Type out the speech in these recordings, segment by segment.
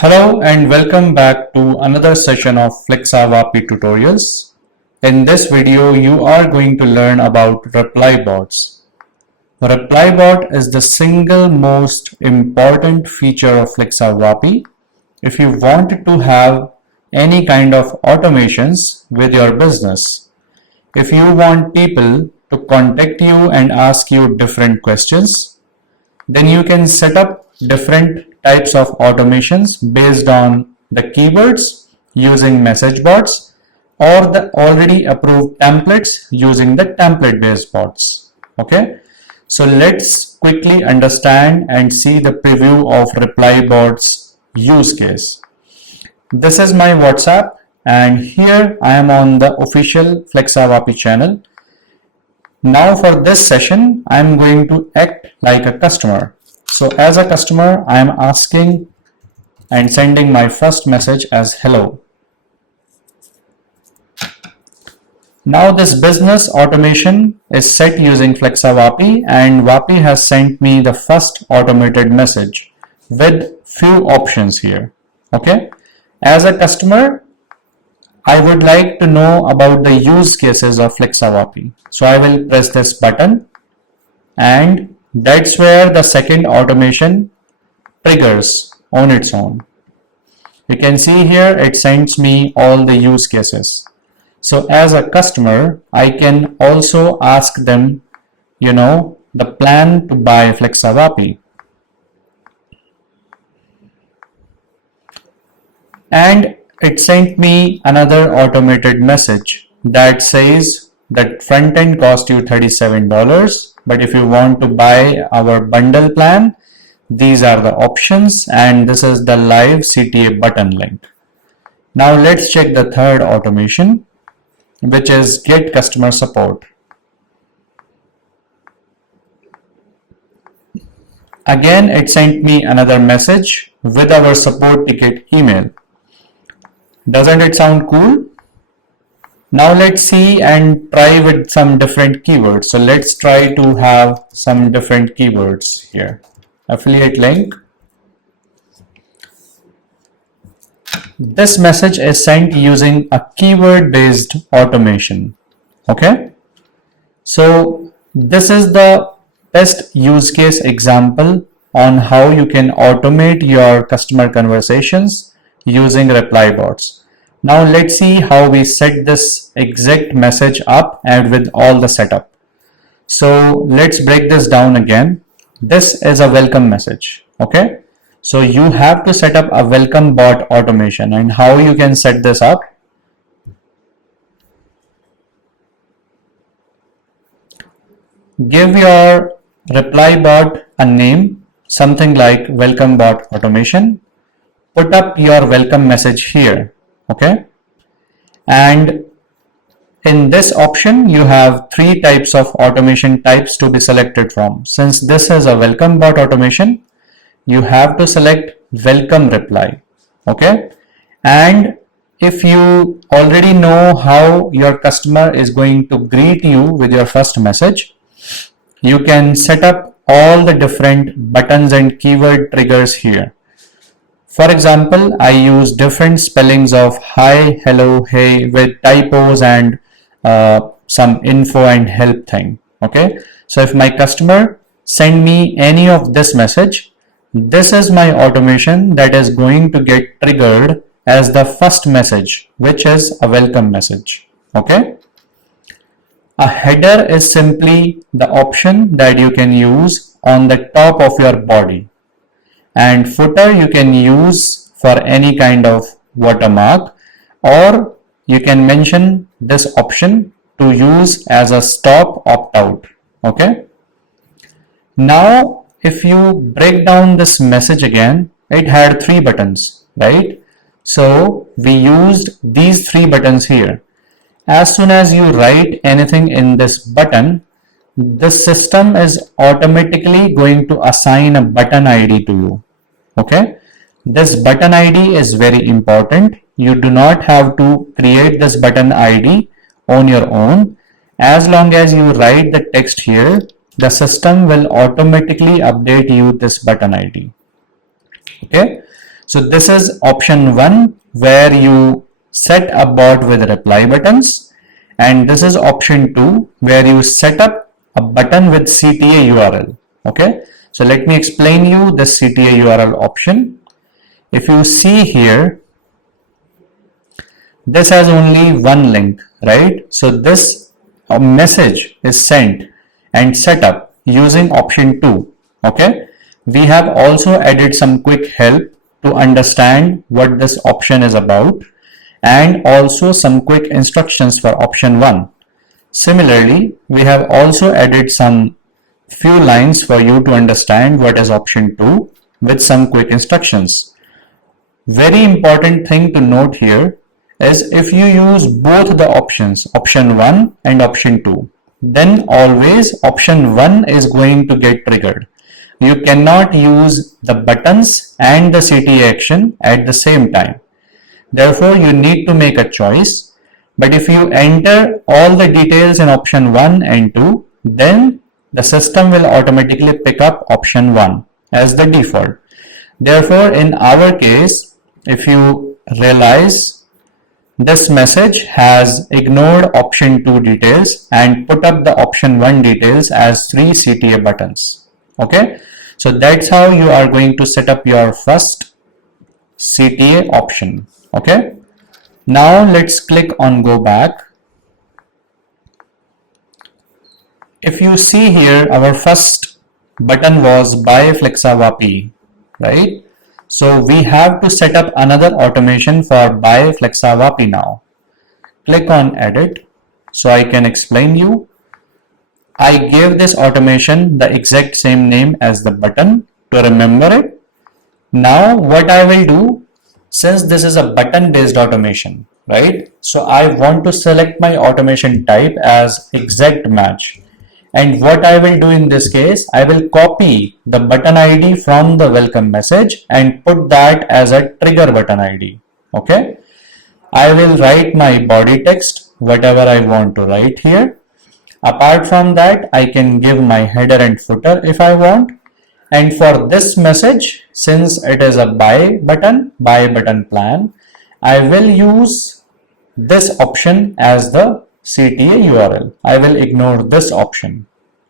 Hello and welcome back to another session of Flaxxa Wapi tutorials. In this video, you are going to learn about reply bots. Reply bot is the single most important feature of Flaxxa Wapi. If you want to have any kind of automations with your business, if you want people to contact you and ask you different questions, then you can set up different types of automations based on the keywords using message bots or the already approved templates using the template based bots. Okay, so let's quickly understand and see the preview of reply bots use case. This is my WhatsApp and here I am on the official Flaxxa Wapi channel. Now for this session, I am going to act like a customer. So as a customer, I am asking and sending my first message as hello. Now this business automation is set using Flaxxa Wapi, and Wapi has sent me the first automated message with few options here. Okay. As a customer, I would like to know about the use cases of Flaxxa Wapi. So I will press this button and that's where the second automation triggers on its own. You can see here it sends me all the use cases. So as a customer, I can also ask them, the plan to buy Flaxxa Wapi. And it sent me another automated message that says that front end cost you $37. But if you want to buy our bundle plan, these are the options and this is the live CTA button link. Now let's check the third automation, which is get customer support. Again, it sent me another message with our support ticket email. Doesn't it sound cool? Now let's see and try with some different keywords. So let's try to have some different keywords here. Affiliate link. This message is sent using a keyword based automation. Okay. So this is the best use case example on how you can automate your customer conversations using reply bots. Now let's see how we set this exact message up and with all the setup. So let's break this down again. This is a welcome message. Okay. So you have to set up a welcome bot automation, and how you can set this up. Give your reply bot a name, something like welcome bot automation. Put up your welcome message here. Okay, and in this option you have three types of automation types to be selected from. Since this is a welcome bot automation, you have to select welcome reply. Okay, and if you already know how your customer is going to greet you with your first message, you can set up all the different buttons and keyword triggers here. For example, I use different spellings of hi, hello, hey with typos and some info and help thing. Okay, so if my customer send me any of this message, this is my automation that is going to get triggered as the first message, which is a welcome message. Okay, a header is simply the option that you can use on the top of your body. And footer you can use for any kind of watermark, or you can mention this option to use as a stop opt out. Okay. Now if you break down this message again, it had three buttons, right? So we used these three buttons here. As soon as you write anything in this button, the system is automatically going to assign a button ID to you. Okay, this button ID is very important. You do not have to create this button ID on your own. As long as you write the text here, the system will automatically update you this button ID. Okay, So this is option 1 where you set a bot with reply buttons, and this is option 2 where you set up a button with CTA URL. Okay, so let me explain you this CTA URL option. If you see here, this has only one link, right? So this message is sent and set up using option 2. Okay, we have also added some quick help to understand what this option is about, and also some quick instructions for option 1. Similarly, we have also added some few lines for you to understand what is option 2 with some quick instructions. Very important thing to note here is if you use both the options, option 1 and option 2, then always option 1 is going to get triggered. You cannot use the buttons and the CTA action at the same time. Therefore, you need to make a choice. But if you enter all the details in option 1 and 2, then the system will automatically pick up option 1 as the default. Therefore, in our case, if you realize, this message has ignored option 2 details and put up the option 1 details as 3 CTA buttons. Okay, so that's how you are going to set up your first CTA option. Okay, now let's click on go back. If you see here, our first button was buy Flaxxa Wapi, right? So we have to set up another automation for buy Flaxxa Wapi now. Click on edit so I can explain you. I gave this automation the exact same name as the button to remember it. Now what I will do, since this is a button based automation, right? So I want to select my automation type as exact match. And what I will do in this case, I will copy the button ID from the welcome message and put that as a trigger button ID. Okay. I will write my body text, whatever I want to write here. Apart from that, I can give my header and footer if I want. And for this message, since it is a buy button plan, I will use this option as the CTA URL. I will ignore this option.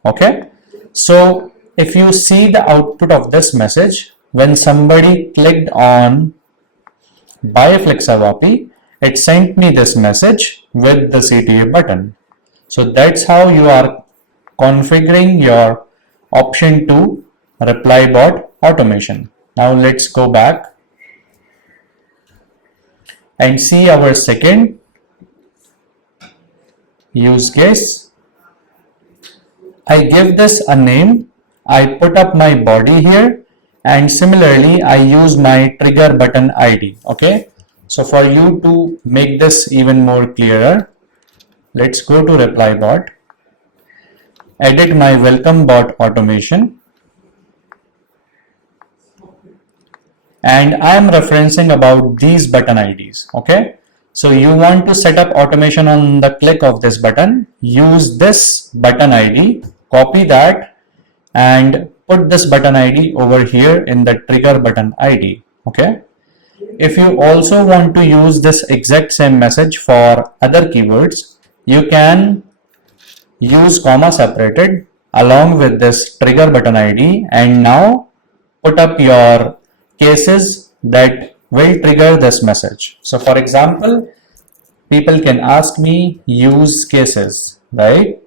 Okay. So if you see the output of this message, when somebody clicked on buy Flaxxa Wapi, it sent me this message with the CTA button. So that's how you are configuring your option 2 reply bot automation. Now let's go back and see our second use case. I give this a name, I put up my body here, and similarly I use my trigger button ID. Okay, so for you to make this even more clearer, let's go to reply bot, edit my welcome bot automation, and I am referencing about these button IDs. Okay, so you want to set up automation on the click of this button, use this button ID, copy that and put this button ID over here in the trigger button ID. Okay, if you also want to use this exact same message for other keywords, you can use comma separated along with this trigger button ID and now put up your cases that will trigger this message. So for example, people can ask me use cases, right?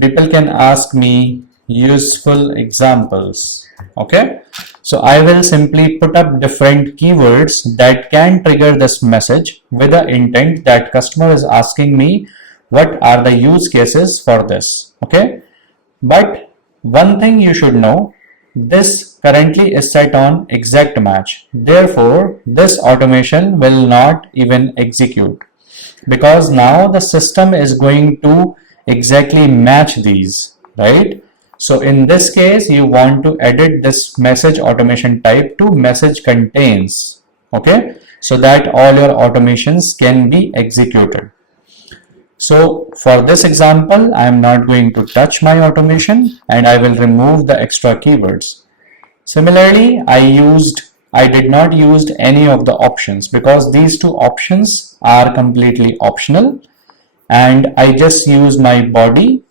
People can ask me useful examples. Okay, so I will simply put up different keywords that can trigger this message with the intent that customer is asking me what are the use cases for this. Okay, but one thing you should know, this currently is set on exact match. Therefore, this automation will not even execute because now the system is going to exactly match these, right? So in this case, you want to edit this message automation type to message contains. Okay, so that all your automations can be executed. So for this example, I am not going to touch my automation and I will remove the extra keywords. Similarly, I used I did not use any of the options because these two options are completely optional, and I just use my body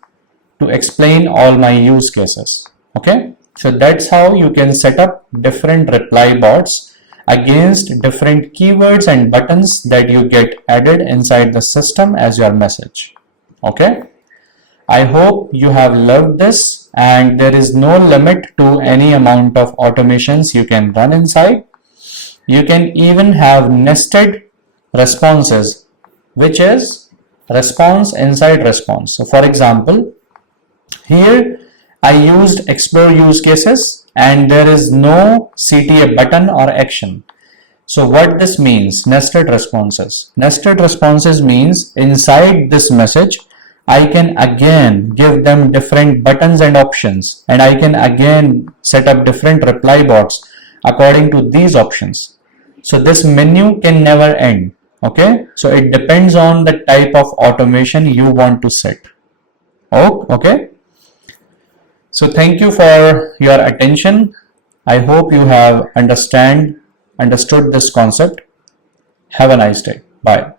to explain all my use cases. Okay, so that's how you can set up different reply bots against different keywords and buttons that you get added inside the system as your message. Okay, I hope you have loved this, and there is no limit to any amount of automations you can run inside. You can even have nested responses, which is response inside response. So for example, here I used explore use cases and there is no CTA button or action. So what this means, nested responses. Nested responses means inside this message, I can again give them different buttons and options, and I can again set up different reply bots according to these options. So this menu can never end. Okay, so it depends on the type of automation you want to set. Oh, okay. So thank you for your attention. I hope you have understood this concept. Have a nice day. Bye.